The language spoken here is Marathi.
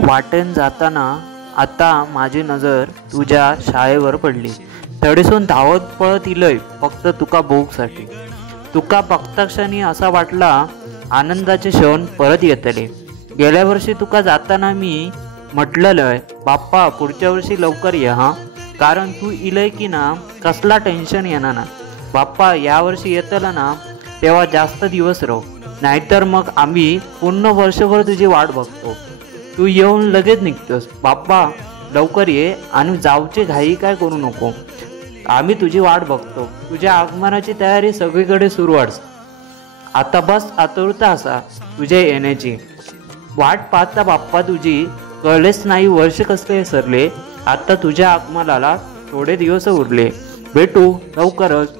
वाटेन जाताना आता माझी नजर तुझ्या शाळेवर पडली. थडीसून धावत पळत इलय फक्त तुका भोगसाठी. तुका बघताक्षणी असा वाटला आनंदाचे क्षण परत येतले. गेल्या वर्षी तुका जाताना मी म्हटलेलंय बाप्पा पुढच्या वर्षी लवकर ये हा, कारण तू इलय की ना कसला टेन्शन येणार ना. बाप्पा यावर्षी येतला ना तेव्हा जास्त दिवस राहू, नाहीतर मग आम्ही पूर्ण वर्षभर तुझी वाट बघतो. तू येऊन लगेच निघतोस. बाप्पा लवकर ये आणि जाऊची घाई काय करू नको. आम्ही तुझी वाट बघतो. तुझ्या आगमनाची तयारी सगळीकडे सुरू आहे. आता बस आतुरता असा तुझ्या येण्याची. वाट पाहता बाप्पा तुझी कळलेच नाही वर्ष कसले सरले. आता तुझ्या आगमनाला थोडे दिवस उरले. भेटू लवकरच.